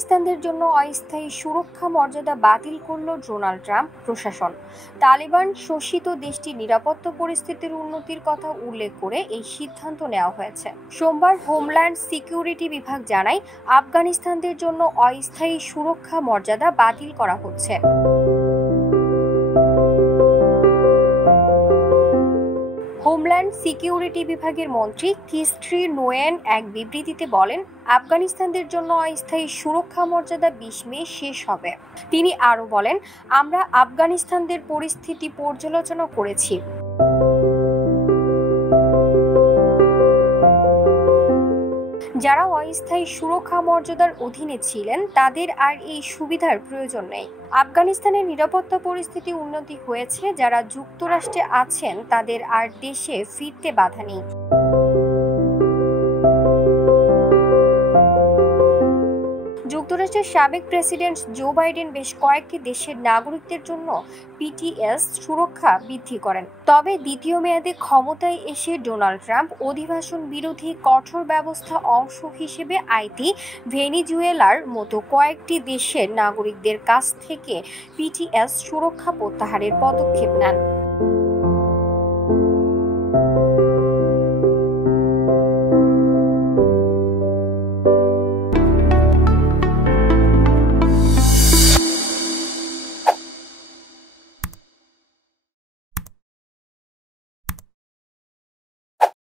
আফগানিস্তানদের জন্য অস্থায়ী সুরক্ষা মর্যাদা বাতিল করল ডোনাল্ড ট্রাম্প প্রশাসন। তালেবান শোষিত দেশটির নিরাপত্তা পরিস্থিতির উন্নতির কথা উল্লেখ করে এই সিদ্ধান্ত নেওয়া হয়েছে। সোমবার হোমল্যান্ড সিকিউরিটি বিভাগ জানায়, আফগানিস্তানদের জন্য অস্থায়ী সুরক্ষা মর্যাদা বাতিল করা হচ্ছে। হোমল্যান্ড সিকিউরিটি বিভাগের মন্ত্রী ক্রিস্টি নোয়েন এক বিবৃতিতে বলেন, আফগানিস্তানদের জন্য অস্থায়ী সুরক্ষা মর্যাদা 20 মে শেষ হবে। তিনি আরও বলেন, আমরা আফগানিস্তানদের পরিস্থিতি পর্যালোচনা করেছি। যারা অস্থায়ী সুরক্ষা মর্যাদার অধীনে ছিলেন তাদের আর এই সুবিধার প্রয়োজন নেই। আফগানিস্তানের নিরাপত্তা পরিস্থিতি উন্নতি হয়েছে, যারা যুক্তরাষ্ট্রে আছেন তাদের আর দেশে ফিরতে বাধা নেই। যুক্তরাষ্ট্রের সাবেক প্রেসিডেন্ট জো বাইডেন বেশ কয়েকটি দেশের নাগরিকদের জন্য পিটিএস সুরক্ষা বৃদ্ধি করেন। তবে দ্বিতীয় মেয়াদে ক্ষমতায় এসে ডোনাল্ড ট্রাম্প অভিবাসন বিরোধী কঠোর ব্যবস্থা অংশ হিসেবে হাইতি, ভেনেজুয়েলার মতো কয়েকটি দেশের নাগরিকদের কাছ থেকে পিটিএস সুরক্ষা প্রত্যাহারের পদক্ষেপ নেন।